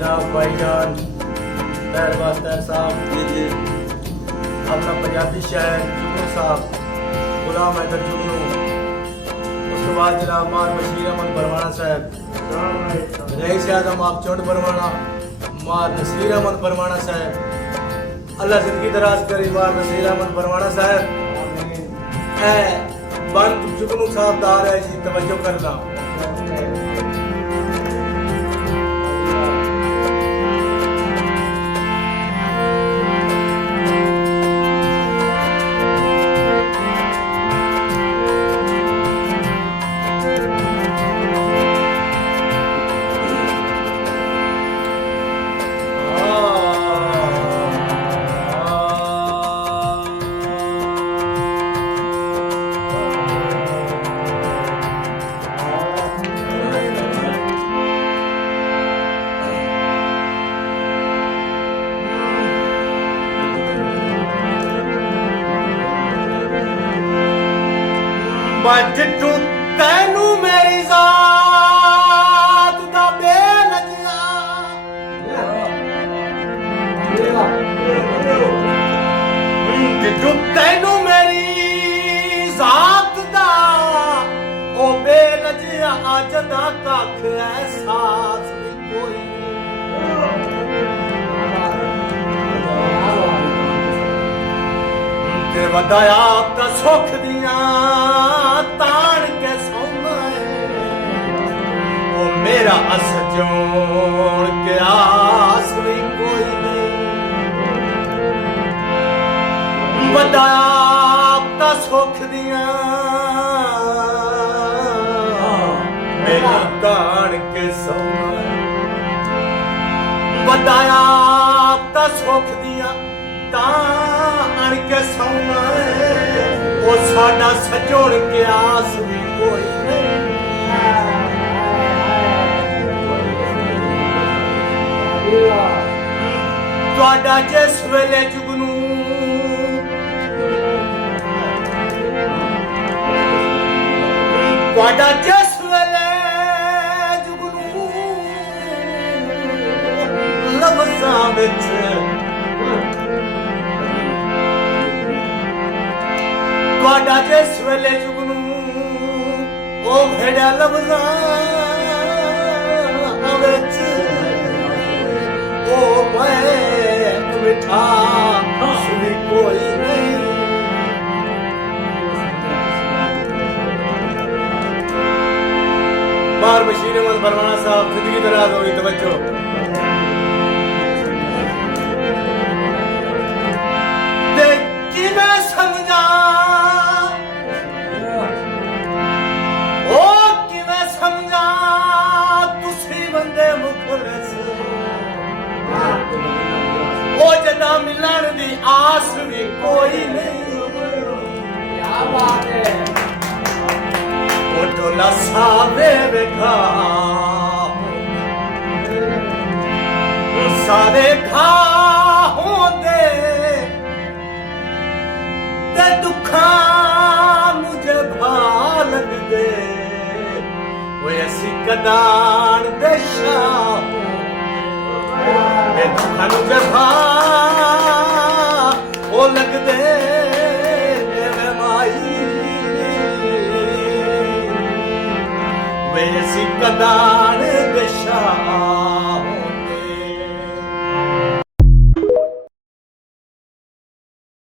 जनाब भाईजान तैर साहब अपना पंजाबी शायर जुगनू साहब गुलाम हैदर जुगनू, उसके बाद जनाब मार बशीर अहमद बरवाना साहब, रईस आजम आप चौंड बरवाना, मार नसीर अहमद बरवाना साहब, अल्लाह जिंदगी दराज करे मार नसीर अहमद बरवाना साहब। बंद जुगनू साहब दा रहा है जी, तवज्जो करना। बजटू तैनू मेरी जात दा बेलजिया, जिटू तैनू मेरी जात दा ओ बेलजिया, अज दा कख एहसास भी कोई ते वधाया आपका सुख दिया तान के सोना ओ मेरा अस जोड़ के आस भी कोई नहीं। वधाया आपका सुख दिया मेरा तान के सोना, वधाया आपका सुख दिया तान के सोना, वो साडा सजोड़ के आस भी कोई नहीं। तुहाडा जिस वेले जुगनू तुहाडा जिस वेले जुगनू लफ्ज़ां विच तुहाडा जिस वेले जुगनू ओ भेड़ा लफ्ज़ां विच ओ महक मिठास भी कोई नहीं। मार बशीर अहमद बरवाना साहब, जिंदगी दराज होगी, तवज्जो। मैं समझा ओ जदा मिलन दी आस भी कोई नहीं। क्या बात है। ओ टोला सावे बेखा सारे खा होंदे ते दुखा मुझे भा लगदे, ओ ऐसी कदान दे शाह दुखन जभा ओ लगदे मेरे माई, वैसी कदान